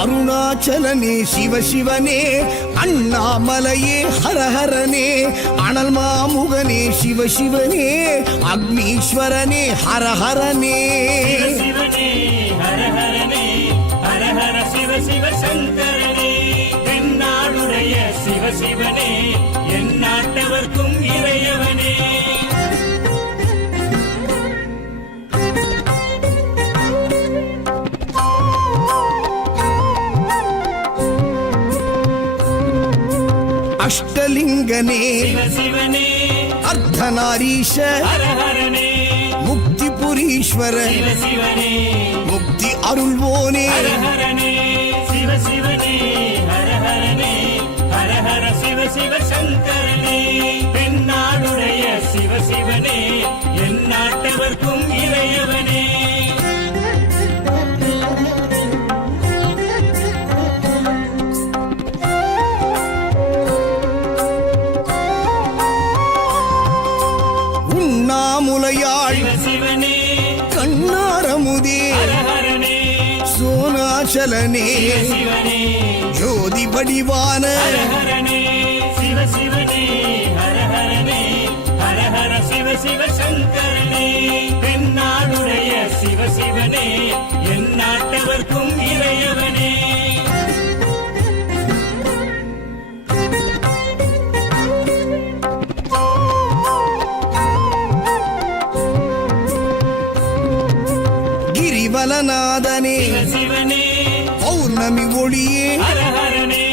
அருணாச்சலனே சிவசிவனே, அண்ணாமலையே ஹரஹரனே, அனல் மாமுகனே சிவசிவனே, அக்னீஸ்வரனே ஹரஹரனே. சிவசிவனே ஹரஹரனே, ஹரஹர சிவ சிவ சங்கரனே, தென்னாடுடைய சிவசிவனே, என் நாட்டவர்க்கும் இறையவனே. அஷ்டலிங்கனே சிவசிவனே, அர்த்தநாரீஷ ஹரஹரனே, முக்திபுரீஸ்வர சிவசிவனே, முக்தி அருள்வோனே. ஹரஹரனே சிவசிவனே, ஹரஹரனே, ஹரஹர சிவ சிவ சங்கரனே, தென்னாடுடைய சிவசிவனே, என் நாட்டவர்க்கும் இறையவனே. உண்ணாமுலையாள் சிவசிவனே, கண்ணாரமுதே ஹரஹரனே, சோனாச்சலனே சிவசிவனே, ஜோதி வடிவான ஹரஹரனே சிவசிவனே, ஹரஹரனே, ஹரஹர சிவ சிவ சங்கரனே, தென்னாடுடைய சிவசிவனே, என் நாட்டவர்க்கும் இறையவனே. கிரிவலநாதனே சிவசிவனே, பௌர்ணமி ஒளியே ஹரஹரனே,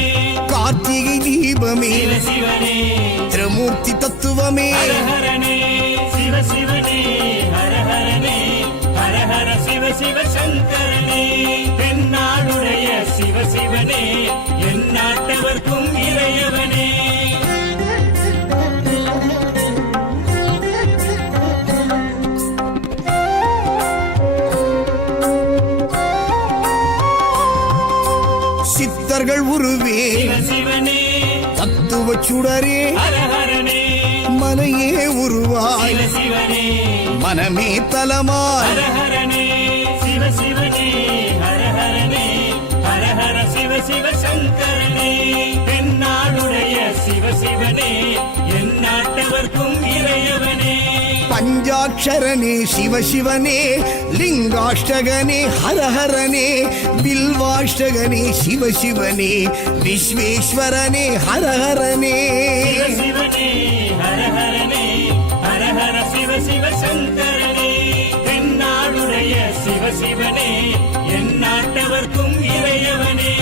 கார்த்திகை தீபமே சிவசிவனே, திரமூர்த்தி தத்துவமே. ஹரஹரனே சிவசிவனே, ஹரஹரனே, ஹரஹர சிவ சிவ சங்கரனே, தென்னாடுடைய சிவசிவனே, என் நாட்டவர்க்கும் இறையவனே. சித்தர்கள் உருவே சிவசிவனே, தத்துவ சுடரே ஹரஹரனே, மலையே உருவாய் சிவசிவனே, மனமே தலமாய். ஹரஹரனே சிவசிவனே, ஹரஹரனே, ஹரஹர சிவ சிவ சங்கரனே, தென்னாடுடைய சிவசிவனே, என் நாட்டவர்க்கும் இறையவனே. பஞ்சாட்சரனே சிவசிவனே, லிங்காஷ்டகனே ஹரஹரனே, பில்வாஷ்டகனே சிவசிவனே, விஸ்வேஸ்வரனே ஹரஹரனே. சிவசிவனே, ஹரஹரனே, ஹரஹர சிவ சிவ சங்கரனே, தென்னாடுடைய சிவசிவனே, என் நாட்டவர்க்கும் இறையவனே.